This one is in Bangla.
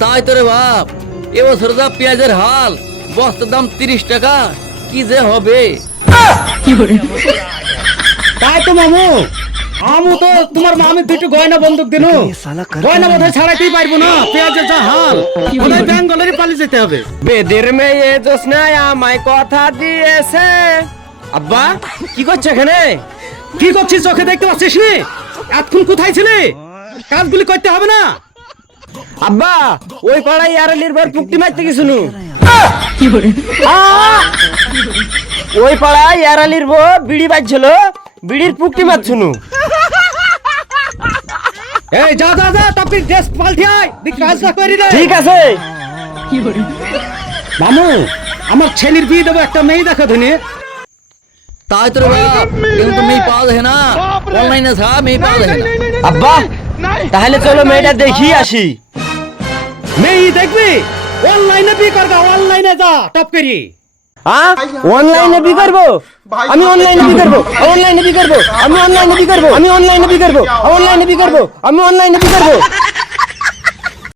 তাই তো রে বাপ, এবছর যা পেঁয়াজের হাল, বস্তার দাম 30 টাকা, কি যে হবে। তাই তো মামু, আমু তো তোমার মামি দুটো গয়না বন্দুক দিনু, গয়না বোধহয় ছাড়াইতেই পারবো না, পেঁয়াজের যা হাল, বোধহয় বেঙ্গলেরই পালিয়ে যেতে হবে। বেদের মেয়ে জোসনায় আমায় কথা দিয়েছে। আব্বা কি করছো এখানে? কি করছিস, চোখে দেখতে পাচ্ছিস নি? এতক্ষণ কোথায় ছিলে? কাজগুলি করতে হবে না? আব্বা ওই পাড়ায় ইয়ারালির বার পুকটি মারতে গেছুনু। ওই পাড়ায় ইয়ারালির বউ বিড়ি বাজছিল, বিড়ির পুকটি মারছুনু। এই যা যা যা, তারপর ড্রেস পাল্টে আয়, কাজটা করি রে। ঠিক আছে। মামু, আমার ছেলের বিয়ে দেবো, একটা মেয়ে দেখা ধনি। তাই তো রে বাপ, কিন্তু মেয়ে পাওয়া যায় না, অনলাইনে ছাড়া মেয়ে পাওয়া যায় না। আব্বা তাহলে চলো মেয়েটা দেখি আসি। মেয়ে দেখবি? অনলাইনে বিয়ে করবা, অনলাইনে যা টপ করি। অনলাইনে বি করবো? আমি অনলাইনে বি করবো, অনলাইনে বি করবো, আমি অনলাইনে বি করবো, আমি অনলাইনে বি করবো, অনলাইনে বি করবো, আমি অনলাইনে বি করবো।